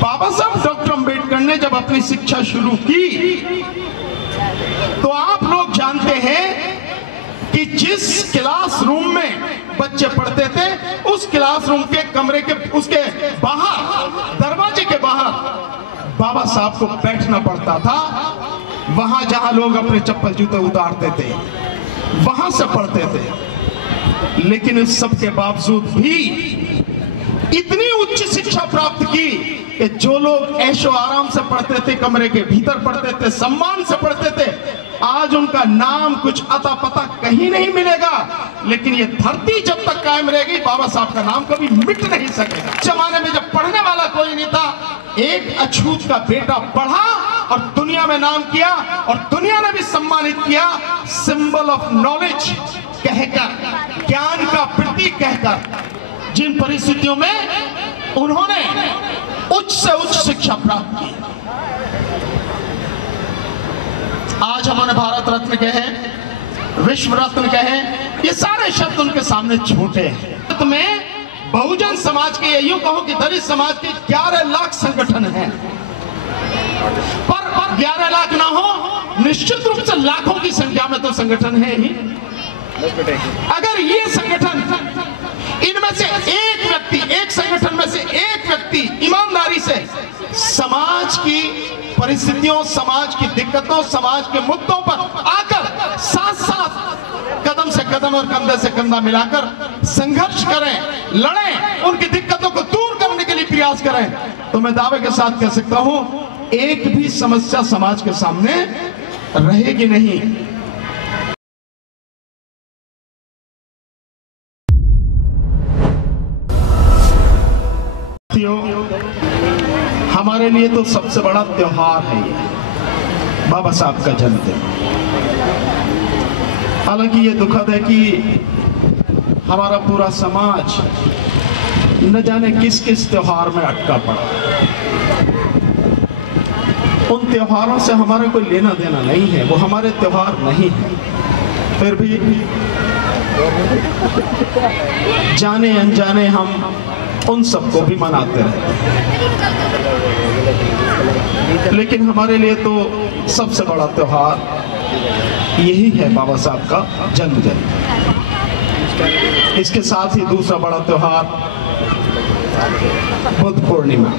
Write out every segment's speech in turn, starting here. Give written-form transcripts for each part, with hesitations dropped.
बाबा साहब डॉक्टर अंबेडकर ने जब अपनी शिक्षा शुरू की तो आप लोग जानते हैं कि जिस क्लासरूम में बच्चे पढ़ते थे उस क्लासरूम के कमरे के उसके बाहर, दरवाजे के बाहर बाबा साहब को बैठना पड़ता था। वहां जहां लोग अपने चप्पल जूते उतारते थे वहां से पढ़ते थे। लेकिन इस सब के बावजूद भी इतनी उच्च शिक्षा प्राप्त की कि जो लोग ऐशो आराम से पढ़ते थे, कमरे के भीतर पढ़ते थे, सम्मान से पढ़ते थे, आज उनका नाम कुछ अता पता कहीं नहीं मिलेगा। लेकिन ये धरती जब तक कायम रहेगी बाबा साहब का नाम कभी मिट नहीं सकेगा। जमाने में जब पढ़ने वाला कोई नहीं था, एक अछूत का बेटा पढ़ा और दुनिया में नाम किया और दुनिया ने भी सम्मानित किया। सिंबल ऑफ नॉलेज कहकर, ज्ञान का प्रतीक कहकर, जिन परिस्थितियों में उन्होंने उच्च से उच्च शिक्षा प्राप्त की। आज हम उन्हें भारत रत्न कहें, विश्व रत्न कहें, ये सारे शब्द उनके सामने छोटे हैं। तो मैं बहुजन समाज के यूं कहूं कि दलित समाज के 11 लाख संगठन हैं, पर 11 लाख ना हो, निश्चित रूप से लाखों की संख्या में तो संगठन है ही। अगर ये संगठन, इनमें से एक व्यक्ति, एक संगठन में से एक व्यक्ति ईमानदारी से समाज की परिस्थितियों, समाज की दिक्कतों, समाज के मुद्दों पर आकर साथ साथ कदम से कदम और कंधे से कंधा मिलाकर संघर्ष करें, लड़ें, उनकी दिक्कतों को दूर करने के लिए प्रयास करें, तो मैं दावे के साथ कह सकता हूं एक भी समस्या समाज के सामने रहेगी नहीं। हमारे लिए तो सबसे बड़ा त्योहार है ये बाबा साहब का जन्मदिन। हालांकि ये दुखद है कि हमारा पूरा समाज न जाने किस किस त्योहार में अटका पड़ा। उन त्योहारों से हमारा कोई लेना देना नहीं है, वो हमारे त्योहार नहीं है, फिर भी जाने अनजाने हम उन सबको भी मनाते रहते हैं। लेकिन हमारे लिए तो सबसे बड़ा त्योहार यही है बाबा साहब का जन्मदिन। इसके साथ ही दूसरा बड़ा त्योहार बुद्ध पूर्णिमा,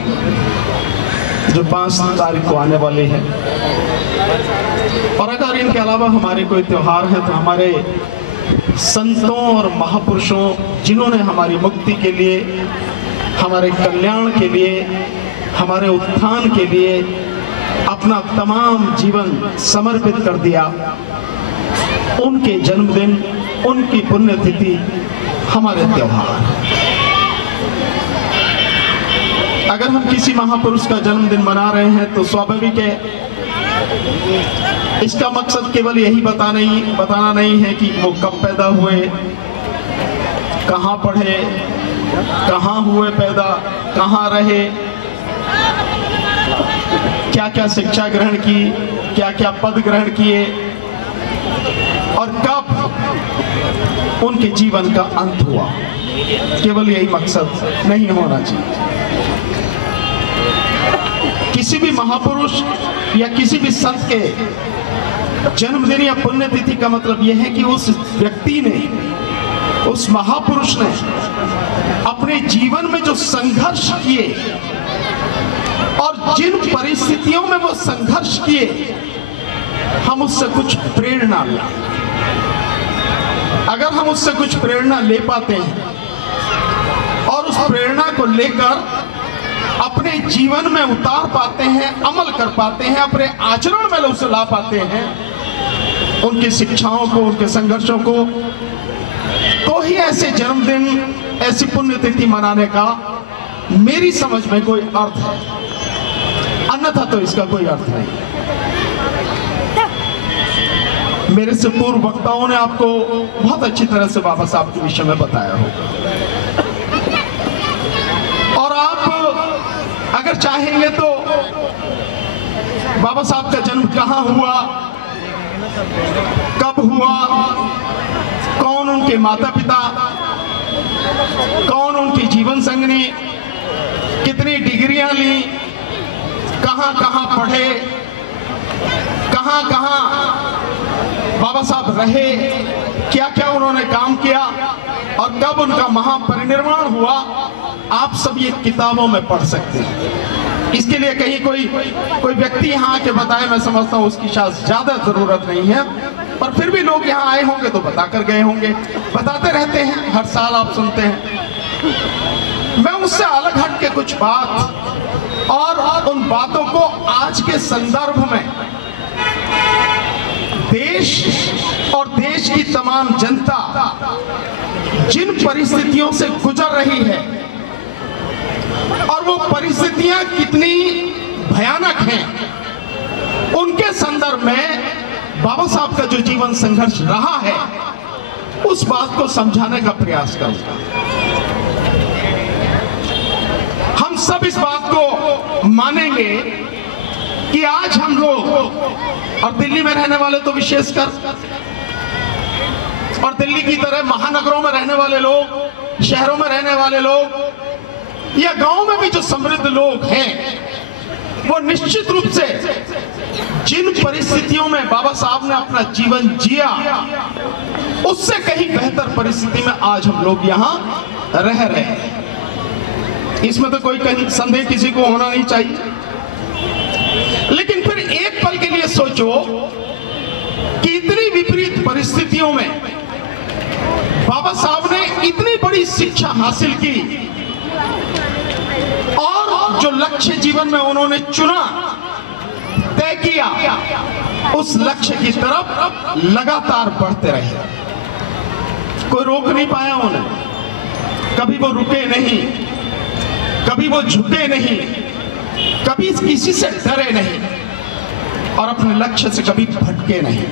जो 5 तारीख को आने वाली है। और अगर इनके अलावा हमारे कोई त्योहार है तो हमारे संतों और महापुरुषों, जिन्होंने हमारी मुक्ति के लिए, हमारे कल्याण के लिए, हमारे उत्थान के लिए अपना तमाम जीवन समर्पित कर दिया, उनके जन्मदिन, उनकी पुण्यतिथि हमारे त्योहार। अगर हम किसी महापुरुष का जन्मदिन मना रहे हैं तो स्वाभाविक है, इसका मकसद केवल यही बताना नहीं है कि वो कब पैदा हुए, कहाँ पढ़े, कहाँ हुए पैदा, कहाँ रहे, क्या क्या शिक्षा ग्रहण की, क्या क्या पद ग्रहण किए और कब उनके जीवन का अंत हुआ। केवल यही मकसद नहीं होना चाहिए। किसी भी महापुरुष या किसी भी संत के जन्मदिन या पुण्यतिथि का मतलब यह है कि उस व्यक्ति ने, उस महापुरुष ने अपने जीवन में जो संघर्ष किए और जिन परिस्थितियों में वो संघर्ष किए, हम उससे कुछ प्रेरणा लें। अगर हम उससे कुछ प्रेरणा ले पाते हैं और उस प्रेरणा को लेकर अपने जीवन में उतार पाते हैं, अमल कर पाते हैं, अपने आचरण में उसे ला पाते हैं, उनकी शिक्षाओं को, उनके संघर्षों को, तो ही ऐसे जन्मदिन, ऐसी पुण्यतिथि मनाने का मेरी समझ में कोई अर्थ है, अन्यथा तो इसका कोई अर्थ नहीं। मेरे से पूर्व वक्ताओं ने आपको बहुत अच्छी तरह से बाबा साहब के विषय में बताया होगा, और आप अगर चाहेंगे तो बाबा साहब का जन्म कहाँ हुआ, कब हुआ, कौन उनके माता पिता, कौन उनकी जीवन संगनी, कितनी डिग्रियां ली, कहां कहां पढ़े, कहां कहां बाबा साहब रहे, क्या क्या उन्होंने काम किया और कब उनका महापरिनिर्वाण हुआ, आप सब ये किताबों में पढ़ सकते हैं। इसके लिए कहीं कोई व्यक्ति यहाँ आके बताए, मैं समझता हूँ उसकी शायद ज्यादा जरूरत नहीं है, पर फिर भी लोग यहाँ आए होंगे तो बताकर गए होंगे, बताते रहते हैं, हर साल आप सुनते हैं। मैं उससे अलग हट के कुछ बात और उन बातों को आज के संदर्भ में देश और देश की तमाम जनता जिन परिस्थितियों से गुजर रही है और वो परिस्थितियां कितनी भयानक हैं, उनके संदर्भ में बाबा साहब का जो जीवन संघर्ष रहा है उस बात को समझाने का प्रयास करूंगा। हम सब इस बात को मानेंगे कि आज हम लोग, और दिल्ली में रहने वाले तो विशेषकर, और दिल्ली की तरह महानगरों में रहने वाले लोग, शहरों में रहने वाले लोग, या गांव में भी जो समृद्ध लोग हैं, वो निश्चित रूप से जिन परिस्थितियों में बाबा साहब ने अपना जीवन जिया उससे कहीं बेहतर परिस्थिति में आज हम लोग यहाँ रह रहे हैं। इसमें तो कोई कहीं संदेह किसी को होना नहीं चाहिए। लेकिन फिर एक पल के लिए सोचो कि इतनी विपरीत परिस्थितियों में बाबा साहब ने इतनी बड़ी शिक्षा हासिल की और जो लक्ष्य जीवन में उन्होंने चुना, तय किया, उस लक्ष्य की तरफ लगातार बढ़ते रहे। कोई रोक नहीं पाया उन्हें, कभी वो रुके नहीं, कभी वो झुके नहीं, कभी किसी से डरे नहीं और अपने लक्ष्य से कभी भटके नहीं।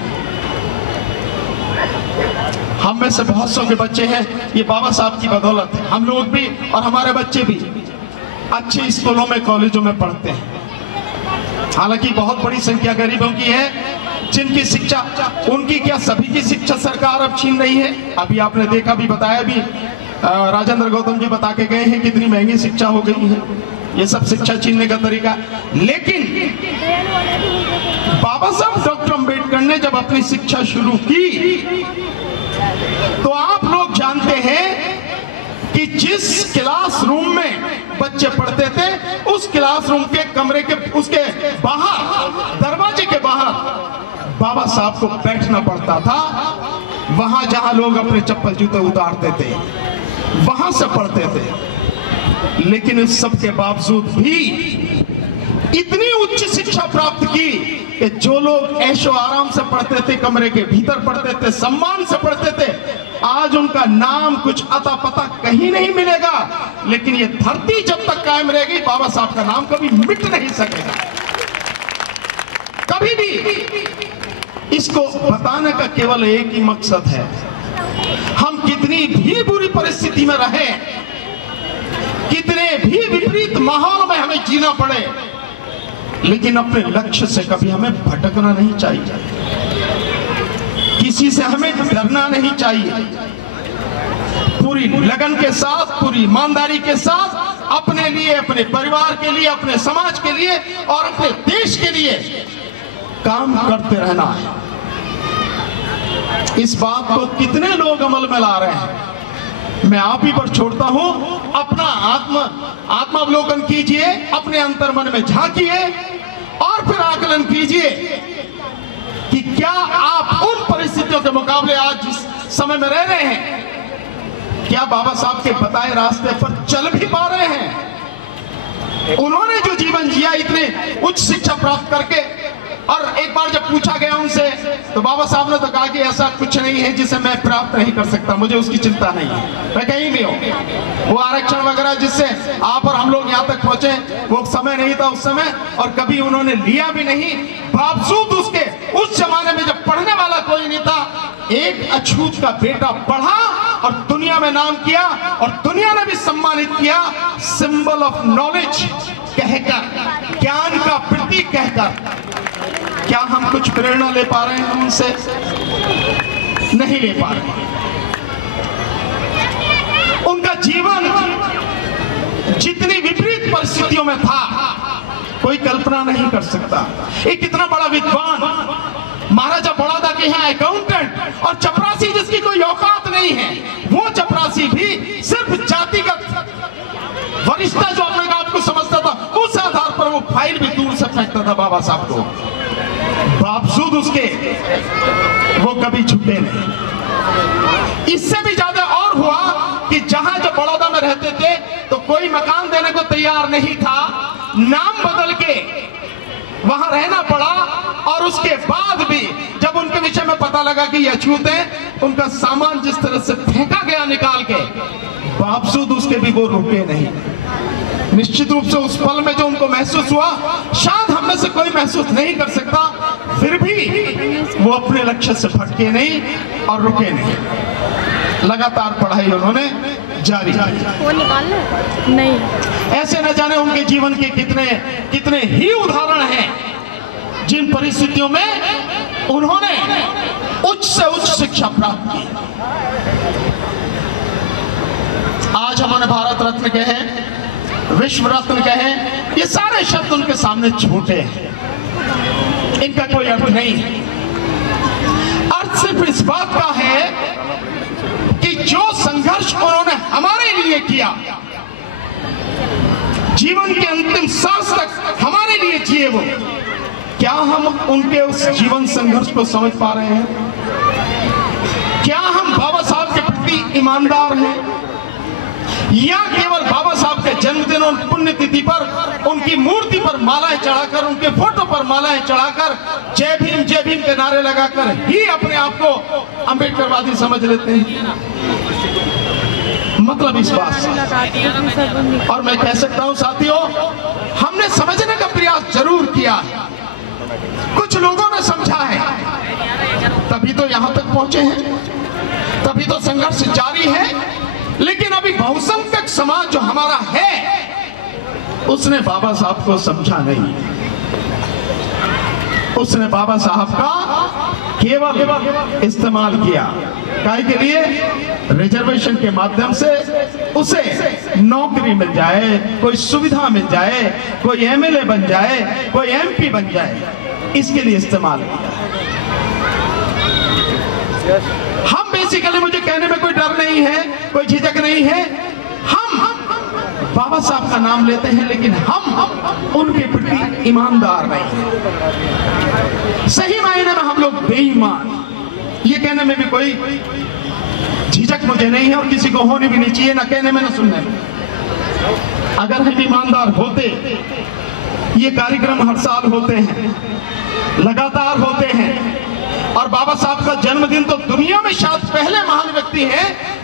हम में से बहुत सौ के बच्चे हैं, ये बाबा साहब की बदौलत है। हम लोग भी और हमारे बच्चे भी अच्छे स्कूलों में, कॉलेजों में पढ़ते हैं। हालांकि बहुत बड़ी संख्या गरीबों की है जिनकी शिक्षा, उनकी क्या सभी की शिक्षा सरकार अब छीन रही है। अभी आपने देखा भी, बताया भी, राजेंद्र गौतम जी बता के गए हैं कितनी महंगी शिक्षा हो गई है। ये सब शिक्षा छीनने का तरीका। लेकिन बाबा साहब डॉक्टर अंबेडकर ने जब अपनी शिक्षा शुरू की तो आप लोग जानते हैं कि जिस क्लासरूम में बच्चे पढ़ते थे उस क्लासरूम के कमरे के उसके बाहर, दरवाजे के बाहर बाबा साहब को बैठना पड़ता था। वहां जहां लोग अपने चप्पल जूते उतारते थे वहां से पढ़ते थे। लेकिन इस सब के बावजूद भी इतनी उच्च शिक्षा प्राप्त की कि जो लोग ऐशो आराम से पढ़ते थे, कमरे के भीतर पढ़ते थे, सम्मान से पढ़ते थे, आज उनका नाम कुछ अता पता कहीं नहीं मिलेगा। लेकिन ये धरती जब तक कायम रहेगी बाबा साहब का नाम कभी मिट नहीं सकेगा, कभी भी। इसको बताने का केवल एक ही मकसद है, हम कितनी भी बुरी परिस्थिति में रहे, कितने भी विपरीत माहौल में हमें जीना पड़े, लेकिन अपने लक्ष्य से कभी हमें भटकना नहीं चाहिए, किसी से हमें डरना नहीं चाहिए। पूरी लगन के साथ, पूरी ईमानदारी के साथ अपने लिए, अपने परिवार के लिए, अपने समाज के लिए और अपने देश के लिए काम करते रहना है। इस बात को कितने लोग अमल में ला रहे हैं, मैं आप ही पर छोड़ता हूं। अपना आत्मावलोकन कीजिए, अपने अंतर्मन में झांकिए और फिर आकलन कीजिए कि क्या आप उन परिस्थितियों के मुकाबले आज जिस समय में रह रहे हैं, क्या बाबा साहब के बताए रास्ते पर चल भी पा रहे हैं। उन्होंने जो जीवन जिया, इतने उच्च शिक्षा प्राप्त करके, और एक बार जब पूछा गया उनसे तो बाबा साहब ने तो कहा कि ऐसा कुछ नहीं है जिसे मैं प्राप्त नहीं कर सकता, मुझे उसकी चिंता नहीं है, मैं कहीं भी हूं। वो आरक्षण वगैरह जिससे आप और हम लोग यहाँ तक पहुंचे, वो समय नहीं था उस समय और कभी उन्होंने लिया भी नहीं। बावजूद उसके, उस जमाने में जब पढ़ने वाला कोई नहीं था, एक अछूत का बेटा पढ़ा और दुनिया में नाम किया और दुनिया ने भी सम्मानित किया, सिंबल ऑफ नॉलेज कहकर, ज्ञान का प्रतीक कहकर। क्या हम कुछ प्रेरणा ले पा रहे हैं उनसे? नहीं ले पा रहे। उनका जीवन जितनी विपरीत परिस्थितियों में था, कोई कल्पना नहीं कर सकता। एक कितना बड़ा विद्वान, महाराजा बड़ौदा के यहाँ अकाउंटेंट, और चपरासी जिसकी कोई औकात नहीं है, वो चपरासी भी सिर्फ जातिगत वरिष्ठता जो अपने आप को समझता था, उस आधार पर वो फाइल भी दूर से फेंकता था बाबा साहब को। बावजूद उसके वो कभी झुके नहीं। इससे भी ज्यादा और हुआ कि जहां जब बड़ौदा में रहते थे तो कोई मकान देने को तैयार नहीं था, नाम बदल के वहां रहना पड़ा। और उसके बाद भी जब उनके विषय में पता लगा कि ये अछूत है, उनका सामान जिस तरह से फेंका गया निकाल के, बावजूद उसके भी वो रुके नहीं। निश्चित रूप से उस पल में जो उनको महसूस हुआ, शायद हम में से कोई महसूस नहीं कर सकता, फिर भी वो अपने लक्ष्य से भटके नहीं और रुके नहीं। लगातार पढ़ाई उन्होंने जारी वो निकालना नहीं। ऐसे न जाने उनके जीवन के कितने कितने ही उदाहरण हैं जिन परिस्थितियों में उन्होंने उच्च से उच्च शिक्षा प्राप्त की। आज हम उन्हें भारत रत्न कहे, विश्व रत्न कहे, ये सारे शब्द उनके सामने छोटे हैं, इनका कोई अर्थ नहीं है। अर्थ सिर्फ इस बात का है कि जो संघर्ष उन्होंने हमारे लिए किया, जीवन के अंतिम सांस तक हमारे लिए जिए, वो क्या हम उनके उस जीवन संघर्ष को समझ पा रहे हैं? क्या हम बाबा साहब के प्रति ईमानदार हैं, या केवल बाबा साहब के जन्मदिन और पुण्यतिथि पर उनकी मूर्ति पर मालाएं चढ़ाकर, उनके फोटो पर मालाएं चढ़ाकर जय भीम के नारे लगाकर ही अपने आप को अंबेडकरवादी समझ लेते हैं? मतलब इस बात से, और मैं कह सकता हूं साथियों, हमने समझने का प्रयास जरूर किया है, कुछ लोगों ने समझा है, तभी तो यहां तक पहुंचे हैं, तभी तो संघर्ष जारी है। लेकिन अभी बहुसंख्यक समाज जो हमारा है, उसने बाबा साहब को समझा नहीं। उसने बाबा साहब का केवल इस्तेमाल किया काहे के लिए? रिजर्वेशन के माध्यम से उसे नौकरी मिल जाए, कोई सुविधा मिल जाए, कोई एमएलए बन जाए, कोई एमपी बन जाए, इसके लिए इस्तेमाल किया। हम बेसिकली, मुझे कहने में कोई डर नहीं है, कोई झिझक नहीं है, हम बाबा साहब का नाम लेते हैं, लेकिन हम उनके प्रति ईमानदार नहीं हैं। सही मायने में हम लोग बेईमान, ये कहने में भी कोई झिझक मुझे नहीं है और किसी को होनी भी नहीं चाहिए, ना कहने में ना सुनने में। अगर हम ईमानदार होते, ये कार्यक्रम हर साल होते हैं, लगातार होते हैं, और बाबा साहब का जन्मदिन तो दुनिया में शायद पहले महान व्यक्ति है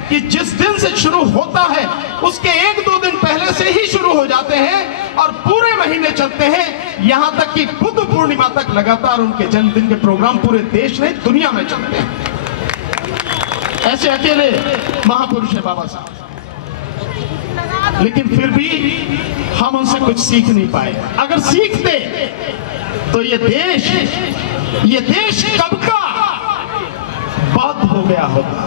कि जिस दिन से शुरू होता है उसके 1-2 दिन पहले से ही शुरू हो जाते हैं और पूरे महीने चलते हैं, यहां तक कि बुद्ध पूर्णिमा तक लगातार उनके जन्मदिन के प्रोग्राम पूरे देश में, दुनिया में चलते हैं। ऐसे अकेले महापुरुष है बाबा साहब, लेकिन फिर भी हम उनसे कुछ सीख नहीं पाए। अगर सीखते तो ये देश कब का बौद्ध हो गया होता,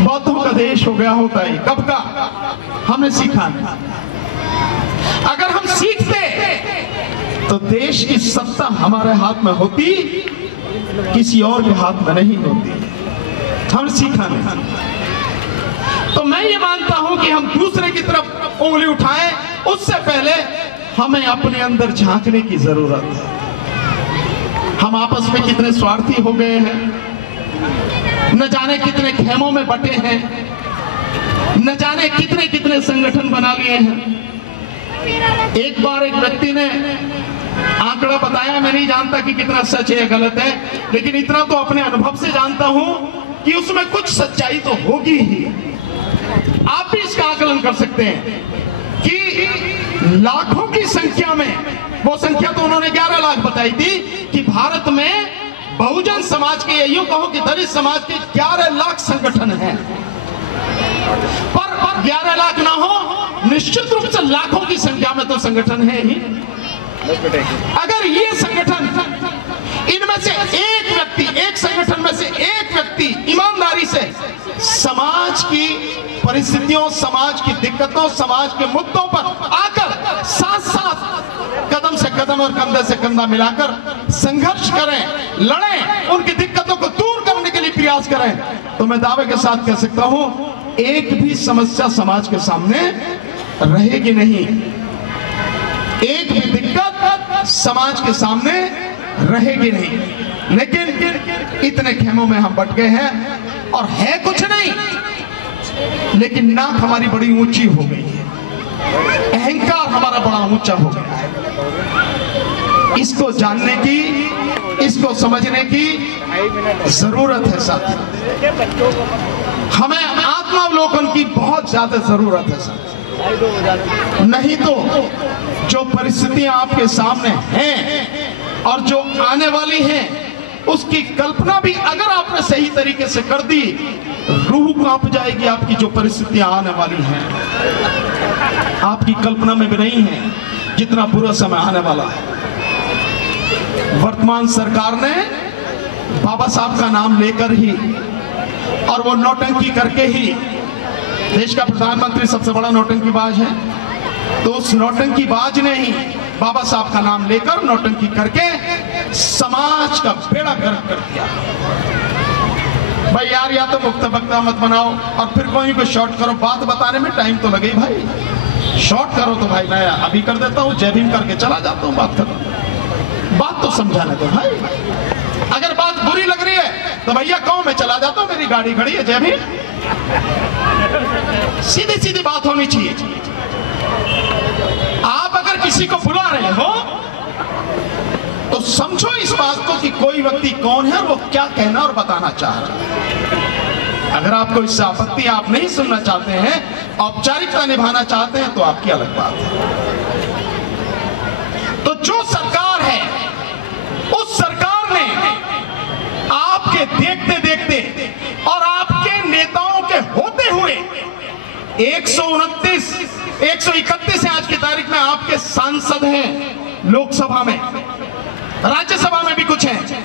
बौद्धों का देश हो गया होता है, कब का? हमने सीखा नहीं। अगर हम सीखते तो देश की सत्ता हमारे हाथ में होती, किसी और के हाथ में नहीं होती। हमने सीखा नहीं। तो मैं ये मानता हूं कि हम दूसरे की तरफ उंगली उठाएं, उससे पहले हमें अपने अंदर झांकने की जरूरत है। हम आपस में कितने स्वार्थी हो गए हैं, न जाने कितने खेमों में बटे हैं, न जाने कितने कितने संगठन बना लिए हैं। एक बार एक व्यक्ति ने आंकड़ा बताया, मैं नहीं जानता कि कितना सच है या गलत है, लेकिन इतना तो अपने अनुभव से जानता हूं कि उसमें कुछ सच्चाई तो होगी ही। आप भी इसका आकलन कर सकते हैं कि लाखों की संख्या में, वो संख्या तो उन्होंने 11 लाख बताई थी, कि भारत में बहुजन समाज के, यूं कहो कि दलित समाज के 11 लाख संगठन हैं। पर 11 लाख ना हो, निश्चित रूप से लाखों की संख्या में तो संगठन है ही। अगर ये संगठन, इनमें से एक व्यक्ति, एक संगठन में से एक व्यक्ति ईमानदारी से समाज की परिस्थितियों, समाज की दिक्कतों, समाज के मुद्दों पर आकर साथ साथ कदम से कदम और कंधे से कंधा मिलाकर संघर्ष करें, लड़ें, उनकी दिक्कतों को दूर करने के लिए प्रयास करें, तो मैं दावे के साथ कह सकता हूं एक भी समस्या समाज के सामने रहेगी नहीं, एक भी दिक्कत समाज के सामने रहेगी नहीं। लेकिन इतने खेमों में हम बट गए हैं और है कुछ नहीं, लेकिन नाक हमारी बड़ी ऊंची हो गई है, अहंकार हमारा बड़ा ऊंचा हो गया है। इसको जानने की, इसको समझने की जरूरत है साथी। हमें आत्मावलोकन की बहुत ज्यादा जरूरत है साथी। नहीं तो जो परिस्थितियां आपके सामने हैं और जो आने वाली हैं, उसकी कल्पना भी अगर आपने सही तरीके से कर दी, रूह कांप जाएगी। आपकी जो परिस्थितियां आने वाली हैं आपकी कल्पना में भी नहीं है जितना बुरा समय आने वाला है। वर्तमान सरकार ने बाबा साहब का नाम लेकर ही और वो नौटंकी करके ही, देश का प्रधानमंत्री सबसे बड़ा नौटंकीबाज है, तो उस नौटंकीबाज ने ही बाबा साहब का नाम लेकर नौटंकी करके समाज का बेड़ा गर्क कर दिया। भाई यार, या तो मुक्त वक्ता मत बनाओ और फिर कोई को शॉर्ट करो। बात बताने में टाइम तो लगे भाई, शॉर्ट करो तो भाई मैं अभी कर देता हूँ, जय भीम करके चला जाता हूँ, बात खत्म। बात तो समझाने दो भाई, अगर बात बुरी लग रही है तो भैया कहो मैं चला जाता हूँ, मेरी गाड़ी खड़ी है, जय भीम। सीधी सीधी बात होनी चाहिए। आप अगर किसी को बुला रहे हो तो समझो इस बात को कि कोई व्यक्ति कौन है और वो क्या कहना और बताना चाह रहा है। अगर आपको इससे आपत्ति, आप नहीं सुनना चाहते हैं, औपचारिकता निभाना चाहते हैं, तो आपकी अलग बात है। तो जो सरकार है, उस सरकार ने आपके देखते देखते और आपके नेताओं के होते हुए 131 है आज की तारीख में आपके सांसद हैं लोकसभा में, राज्यसभा में भी कुछ हैं,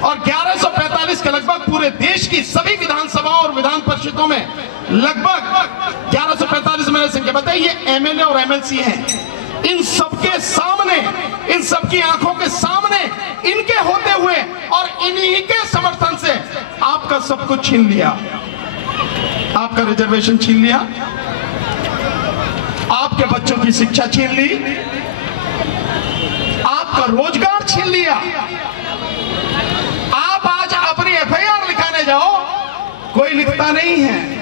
और 1145 के लगभग पूरे देश की सभी विधानसभाओं और विधान परिषदों में लगभग 1145 मैंने संख्या बताई, ये एमएलए और एमएलसी हैं। इन सबके सामने, इन सबकी आंखों के सामने, इनके होते हुए और इन्हीं के समर्थन से आपका सब कुछ छीन लिया। आपका रिजर्वेशन छीन लिया, आपके बच्चों की शिक्षा छीन ली, आपका रोजगार छीन लिया। आप आज अपनी एफआईआर लिखाने जाओ, कोई लिखता नहीं है।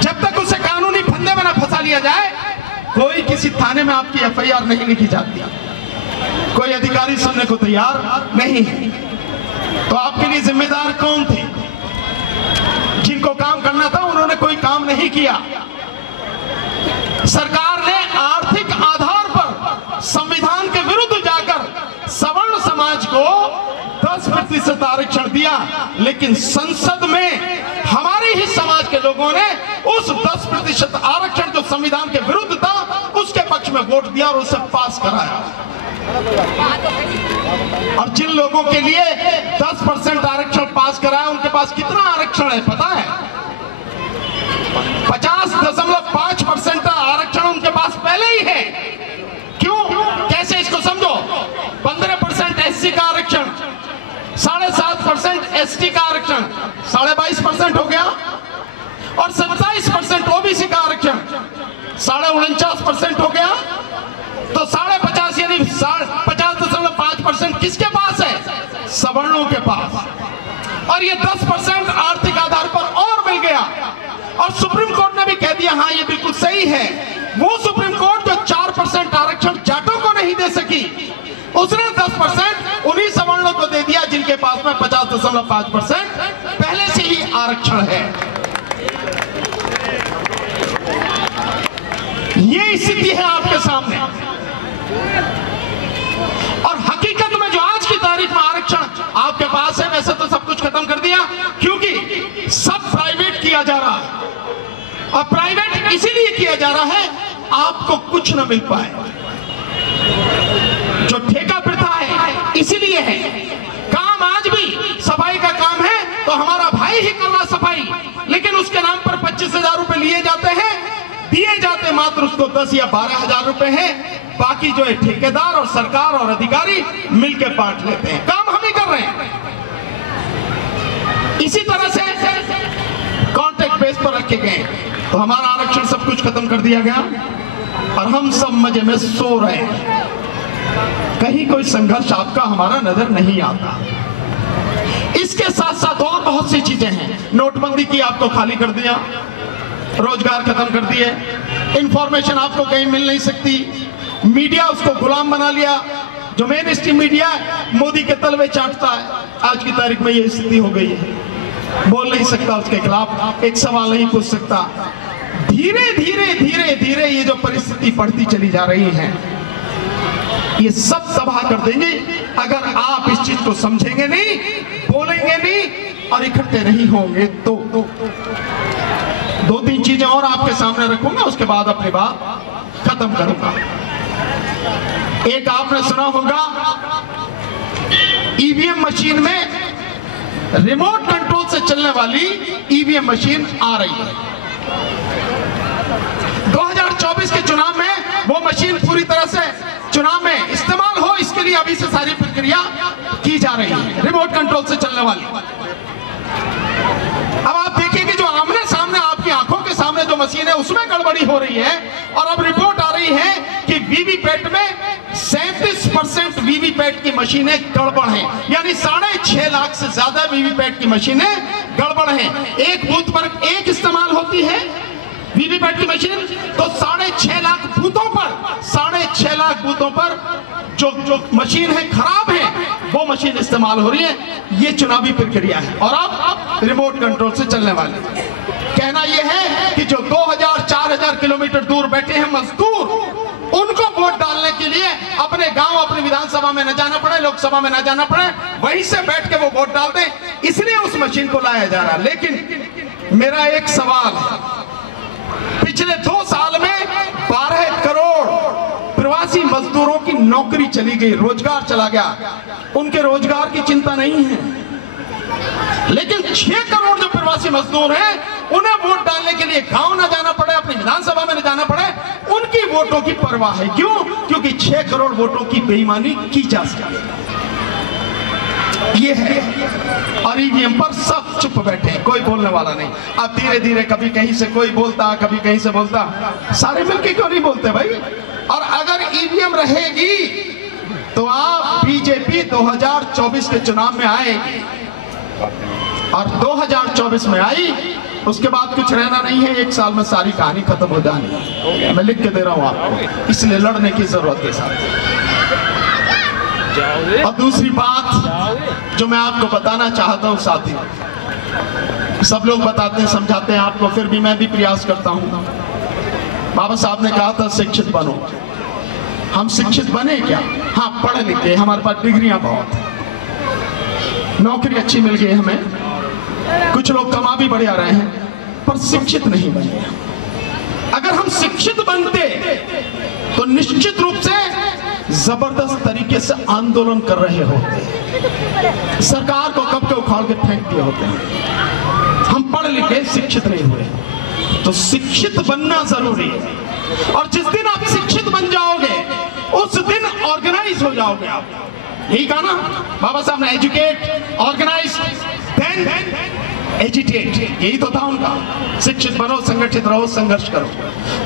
जब तक उसे कानूनी फंदे में ना फंसा लिया जाए, कोई किसी थाने में आपकी एफआईआर नहीं लिखी जाती, कोई अधिकारी सुनने को तैयार नहीं है। तो आपके लिए जिम्मेदार कौन थे? जिनको काम करना था उन्होंने कोई काम नहीं किया। सरकार ने आर्थिक आधार पर संविधान के विरुद्ध जाकर सवर्ण समाज को 10% आरक्षण दिया, लेकिन संसद में हमारे ही समाज के लोगों ने उस 10% आरक्षण जो संविधान के विरुद्ध था उसके पक्ष में वोट दिया और उसे पास कराया। और जिन लोगों के लिए 10% आरक्षण पास कराया, उनके पास कितना आरक्षण है पता है? 50.5% आरक्षण उनके पास पहले ही है। क्यों? कैसे? इसको समझो। 15% एससी का आरक्षण, 7.5% एसटी का आरक्षण, 22.5% हो गया, और 27% ओबीसी का आरक्षण, 49.5% हो गया। तो 50.5 यानी 50.5% किसके पास है? सवर्णों के पास। और ये 10% आर्थिक आधार पर और मिल गया। और सुप्रीम कोर्ट ने भी कह दिया हाँ ये बिल्कुल सही है। वो सुप्रीम कोर्ट जो 4% आरक्षण जाटों को नहीं दे सकी, उसने 10% उन्हीं सवर्णों को दे दिया जिनके पास में 50.5% पहले से ही आरक्षण है। ये स्थिति है आपके सामने। और हकीकत में जो आज की तारीख में आरक्षण आपके पास है, वैसे तो सब कुछ खत्म कर दिया, क्योंकि सब प्राइवेट किया जा रहा है। और प्राइवेट इसीलिए किया जा रहा है आपको कुछ न मिल पाए। जो ठेका प्रथा है इसीलिए है। काम आज भी सफाई का काम है तो हमारा भाई ही कर रहा सफाई, लेकिन उसके 25,000 रुपए लिए जाते हैं, दिए जाते मात्र उसको 10 या 12,000 रुपए हैं। बाकी जो है ठेकेदार और सरकार और अधिकारी मिलकर बांट लेते हैं। काम हम ही कर रहे हैं। इसी तरह से कॉन्ट्रैक्ट बेस पर रखे गए, तो हमारा आरक्षण सब कुछ खत्म कर दिया गया और हम सब मजे में सो रहे हैं। कहीं कोई संघर्ष आपका हमारा नजर नहीं आता। इसके साथ साथ और बहुत सी चीजें हैं। नोटबंदी की, आपको खाली कर दिया, रोजगार खत्म कर दिए, इंफॉर्मेशन आपको कहीं मिल नहीं सकती, मीडिया उसको गुलाम बना लिया। जो मेन स्ट्रीम मीडिया मोदी के तलवे चाटता है, आज की तारीख में ये स्थिति हो गई है। बोल नहीं सकता उसके खिलाफ, एक सवाल नहीं पूछ सकता। धीरे धीरे धीरे धीरे ये जो परिस्थिति बढ़ती चली जा रही है, ये सब तबाह कर देंगे अगर आप इस चीज को समझेंगे नहीं, बोलेंगे नहीं और इकट्ठे नहीं होंगे। तो 2-3 चीजें और आपके सामने रखूंगा, उसके बाद अपनी बात खत्म करूंगा। एक आपने सुना होगा, ईवीएम मशीन में रिमोट कंट्रोल से चलने वाली ईवीएम मशीन आ रही है। 2024 के चुनाव में वो मशीन पूरी तरह से चुनाव में इस्तेमाल हो, इसके लिए अभी से सारी प्रक्रिया की जा रही है, रिमोट कंट्रोल से चलने वाली। अब आप देखिए कि जो आमने सामने आपकी आंखों के सामने जो मशीन है उसमें गड़बड़ी हो रही है, और अब रिपोर्ट आ रही है कि वीवीपैट में 37% वीवीपैट की मशीनें गड़बड़ हैं, यानी 6.5 लाख से ज्यादा वीवीपैट की मशीनें गड़बड़ हैं। एक बूथ पर एक इस्तेमाल होती है वीवीपैट की मशीन, तो 6.5 लाख बूथों पर 6.5 लाख बूथों पर जो मशीन है खराब है, वो मशीन इस्तेमाल हो रही है। ये चुनावी प्रक्रिया है और अब रिमोट कंट्रोल से चलने वाले। कहना यह है कि जो 2000-4000 किलोमीटर दूर बैठे हैं मजदूर, उनको वोट डालने के लिए अपने गांव, अपनी विधानसभा में न जाना पड़े, लोकसभा में न जाना पड़े, वहीं से बैठ के वो वोट डाल दें, इसलिए उस मशीन को लाया जा रहा। लेकिन मेरा एक सवाल है, पिछले 2 साल में 12 करोड़ प्रवासी मजदूरों की नौकरी चली गई, रोजगार चला गया। उनके रोजगार की चिंता नहीं है, लेकिन 6 करोड़ जो प्रवासी मजदूर हैं, उन्हें वोट डालने के लिए गांव न जाना पड़े, अपनी विधानसभा में न जाना पड़े, उनकी वोटों की परवाह है। क्यों? क्योंकि 6 करोड़ वोटों की बेईमानी की जा सकती ये है, और ईवीएम पर सब चुप बैठे हैं, कोई बोलने वाला नहीं। अब धीरे धीरे कभी कहीं से कोई बोलता, कभी कहीं से बोलता, सारे मिलके क्यों नहीं बोलते भाई? और अगर ईवीएम रहेगी तो आप बीजेपी 2024 के चुनाव में आएगी, और 2024 में आई, उसके बाद कुछ रहना नहीं है। 1 साल में सारी कहानी खत्म हो जानी है। मैं लिख के दे रहा हूं आपको, इसलिए लड़ने की जरूरत है साथ। और दूसरी बात जो मैं आपको बताना चाहता हूं साथी, सब लोग बताते हैं, समझाते हैं आपको, फिर भी मैं भी प्रयास करता हूं। बाबा साहब ने कहा था शिक्षित बनो। हम शिक्षित बने क्या? हाँ, पढ़े लिखे, हमारे पास डिग्रियां बहुत, नौकरी अच्छी मिल गई हमें, कुछ लोग कमा भी बढ़िया रहे हैं, पर शिक्षित नहीं बने। अगर हम शिक्षित बनते तो निश्चित रूप से जबरदस्त तरीके से आंदोलन कर रहे होते, सरकार को कब के उखाड़ के फेंक दिए होते हैं। हम पढ़ लिखे शिक्षित नहीं हुए, तो शिक्षित बनना जरूरी है। और जिस दिन आप शिक्षित बन जाओगे, उस दिन ऑर्गेनाइज हो जाओगे आप। यही कहा ना बाबा साहब ने, एजुकेट, ऑर्गेनाइज, देन एजिटेट, यही तो था उनका। शिक्षित बनो, संगठित रहो, संघर्ष करो।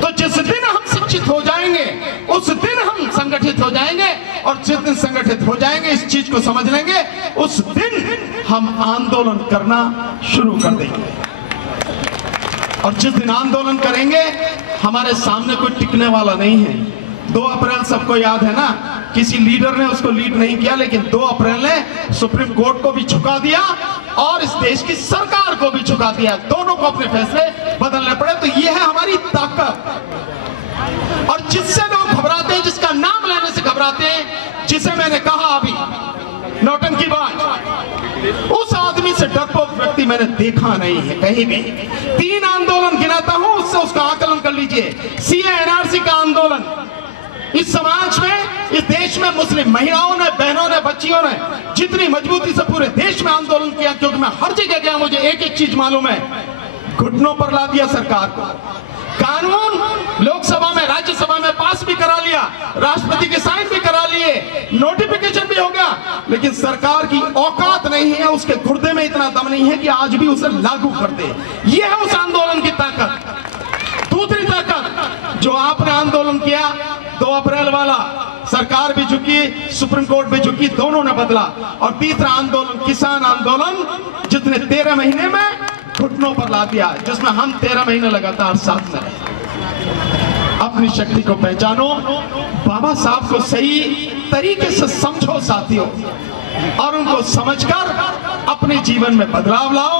तो जिस दिन हम शिक्षित हो जाएंगे, उस दिन हम संगठित हो जाएंगे, और जिस दिन संगठित हो जाएंगे, इस चीज को समझ लेंगे, उस दिन हम आंदोलन करना शुरू कर देंगे। और जिस दिन आंदोलन करेंगे, हमारे सामने कोई टिकने वाला नहीं है। 2 अप्रैल सबको याद है ना, किसी लीडर ने उसको लीड नहीं किया, लेकिन 2 अप्रैल ने सुप्रीम कोर्ट को भी झुका दिया और इस देश की सरकार को भी झुका दिया। दोनों को अपने फैसले बदलने पड़े। तो ये है हमारी ताकत। और जिससे लोग घबराते हैं, जिसका नाम लेने से घबराते हैं, जिसे मैंने कहा अभी नौटंकी बाज, उस आदमी से डरपोक व्यक्ति मैंने देखा नहीं है कहीं भी। 3 आंदोलन गिनाता हूं, उससे उसका आकलन कर लीजिए। सीए एनआरसी का आंदोलन, इस समाज में, इस देश में मुस्लिम महिलाओं ने, बहनों ने, बच्चियों ने जितनी मजबूती से पूरे देश में आंदोलन किया, क्योंकि मैं हर जगह गया, मुझे एक एक चीज मालूम है। घुटनों पर ला दिया सरकार को। कानून लोकसभा में, राज्यसभा में पास भी करा लिया, राष्ट्रपति के साइन भी करा लिए, नोटिफिकेशन भी हो गया, लेकिन सरकार की औकात नहीं है, उसके गुर्दे में इतना दम नहीं है कि आज भी उसे लागू कर दे। यह है उस आंदोलन की ताकत। दूसरी ताकत जो आपने आंदोलन किया 2 अप्रैल वाला, सरकार भी झुकी, सुप्रीम कोर्ट भी झुकी, दोनों ने बदला। और तीसरा आंदोलन, किसान आंदोलन, जितने 13 महीने में घुटनों पर ला दिया, जिसमें हम 13 महीने लगातार साथ में रहे। अपनी शक्ति को पहचानो, बाबा साहब को सही तरीके से समझो साथियों, और उनको समझकर अपने जीवन में बदलाव लाओ।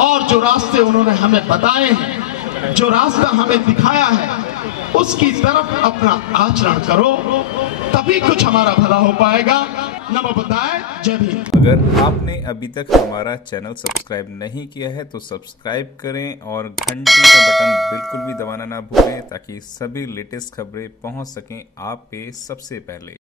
और जो रास्ते उन्होंने हमें बताए हैं, जो रास्ता हमें दिखाया है, उसकी तरफ अपना आचरण करो, तभी कुछ हमारा भला हो पाएगा। नमो बुद्धाय, जय भीम। अगर आपने अभी तक हमारा चैनल सब्सक्राइब नहीं किया है तो सब्सक्राइब करें और घंटी का बटन बिल्कुल भी दबाना ना भूलें, ताकि सभी लेटेस्ट खबरें पहुंच सकें आप पे सबसे पहले।